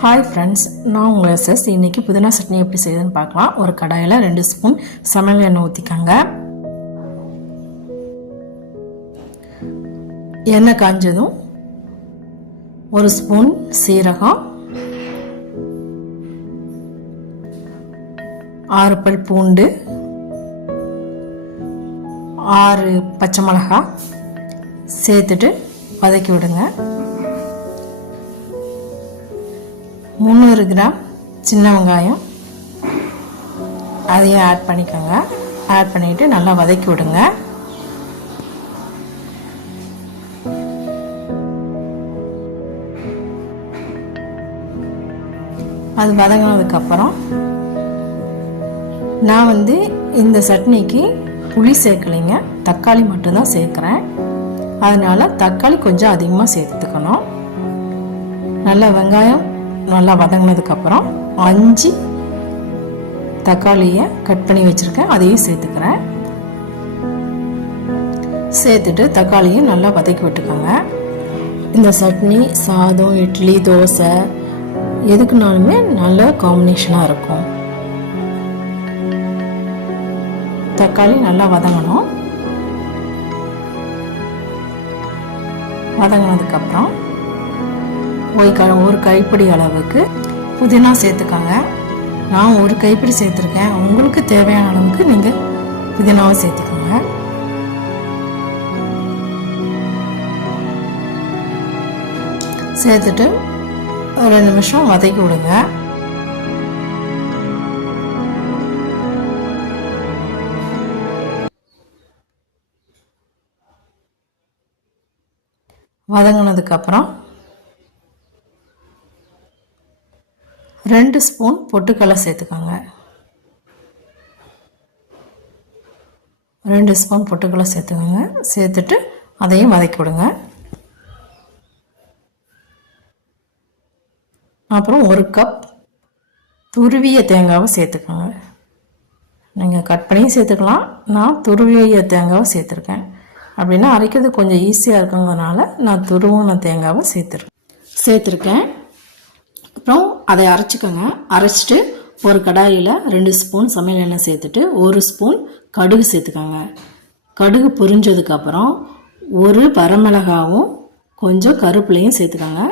Hi friends, நான் உங்கள் SS. இன்றைக்கி புதினா சட்னி எப்படி செய்யுதுன்னு பார்க்கலாம். ஒரு கடாயில் 2 ஸ்பூன் சமையல் எண்ணெய் ஊற்றிக்கங்க. எண்ணெய் காஞ்சதும் 1 ஸ்பூன் சீரகம், 6 பல் பூண்டு, 6 பச்சை மிளகாய் சேர்த்துட்டு வதக்கி விடுங்க. 300 கிராம் சின்ன வெங்காயம் அதையும் ஆட் பண்ணிக்கோங்க. ஆட் பண்ணிவிட்டு நல்லா வதக்கி விடுங்க. அது வதங்கினதுக்கப்புறம் நான் இந்த சட்னிக்கு புளி சேர்க்கலைங்க, தக்காளி மட்டும்தான் சேர்க்குறேன். அதனால் தக்காளி கொஞ்சம் அதிகமாக சேர்த்துக்கணும். நல்லா வெங்காயம் நல்லா வதங்கினதுக்கப்புறம் 5 தக்காளியை கட் பண்ணி வச்சுருக்கேன், அதையும் சேர்த்துக்கிறேன். சேர்த்துட்டு தக்காளியை நல்லா வதக்கி விட்டுக்கோங்க. இந்த சட்னி சாதம், இட்லி, தோசை எதுக்குனாலுமே நல்ல காம்பினேஷனாக இருக்கும். தக்காளி நல்லா வதங்கணும். வதங்கினதுக்கப்புறம் ஒரு கைப்பிடி அளவுக்கு புதினா சேர்த்துக்கோங்க. நான் ஒரு கைப்பிடி சேர்த்துருக்கேன். உங்களுக்கு தேவையான அளவுக்கு நீங்கள் புதினாவை சேர்த்துக்கோங்க. சேர்த்துட்டு 2 நிமிஷம் வதக்கி விடுங்க. வதங்கினதுக்கப்புறம் 2 ஸ்பூன் பொட்டுக்கடலை சேர்த்துக்கோங்க. 2 ஸ்பூன் பொட்டுக்கடலை சேர்த்துக்கோங்க. சேர்த்துட்டு அதையும் வதக்கி விடுங்க. அப்புறம் 1 கப் துருவிய தேங்காவை சேர்த்துக்கோங்க. நீங்கள் கட் பண்ணி சேர்த்துக்கலாம். நான் துருவிய தேங்காவை சேர்த்துருக்கேன். அப்படின்னா அரைக்கிறது கொஞ்சம் ஈஸியாக இருக்குங்கிறதுனால நான் துருவின தேங்காவை சேர்த்துருக்கேன். அப்புறம் அதை அரைச்சிக்கோங்க. அரைச்சிட்டு ஒரு கடாயில் 2 ஸ்பூன் சமையல் எண்ணெய் சேர்த்துட்டு 1 ஸ்பூன் கடுகு சேர்த்துக்கோங்க. கடுகு பொரிஞ்சதுக்கப்புறம் 1 வரமிளகாவும் கொஞ்சம் கருவேப்பிலையும் சேர்த்துக்கோங்க.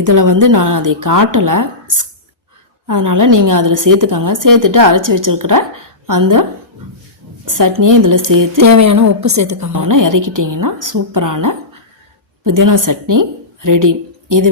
இதில் நான் அதை காட்டலை, அதனால் நீங்கள் அதில் சேர்த்துக்கோங்க. சேர்த்துட்டு அரைச்சி வச்சுருக்கிற அந்த சட்னியை இதில் சேர்த்து தேவையான உப்பு சேர்த்துக்கோங்கன்னா இறக்கிட்டிங்கன்னா சூப்பரான புதினா சட்னி ரெடி. இது